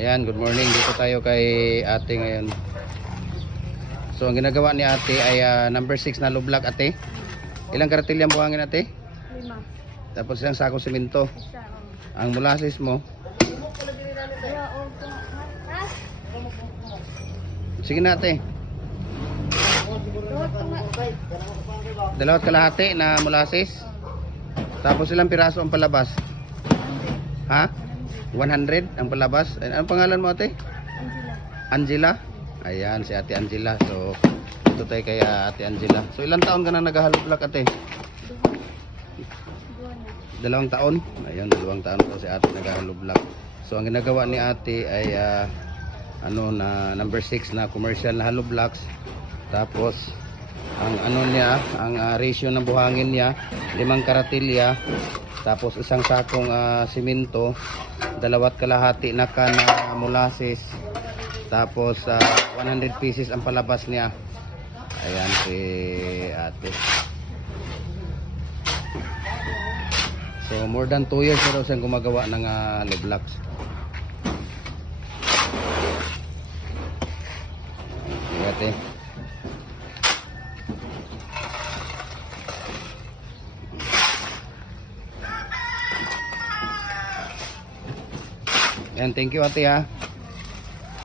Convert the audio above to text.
Ayan, good morning. Dito tayo kay ate ngayon. So ang ginagawa ni ate ay number 6 na lublak ate. Ilang karatilya ang buhangin ate? 5. Tapos ilang sakong simento. Isa. Ang molasses mo. Sige na ate. Dalawat kalahati na molasses. Tapos ilang piraso ang palabas? Ha? 100 ang palabas. Anong pangalan mo ate? Angela. Ayan si ate Angela. So ito tayo kay ate Angela. So ilang taon ka na naghahalublak ate? 2 taon. Ayun, 2 taon po si ate naghahalublak. So ang ginagawa ni ate ay na number 6 na commercial na hollow blocks. Tapos ang ang ratio ng buhangin niya 5 karatilya, tapos isang sakong simento, 2 kalahati na can molasses, tapos 100 pieces ang palabas niya. Ayan si ate. So more than 2 years na daw siyang gumagawa ng hollow blocks. Ate. Ayan, thank you ate ha.